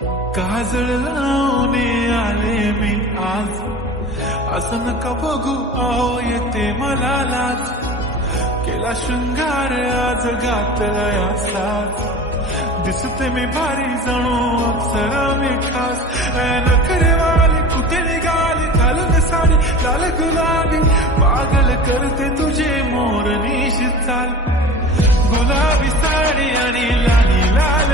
काजळ लावून आले मी आज, असं नका बघू आओ येते मला लाज. केला शृंगार आज घातला साज, दिसते मी भारी जणू अप्सरा मी खास. नखरेवाली कुठे निघाली घालून साडी लाल गुलाबी, पागल करते तुझे मोरनीशी चाल. गुलाबी साडी आणि लाली लाल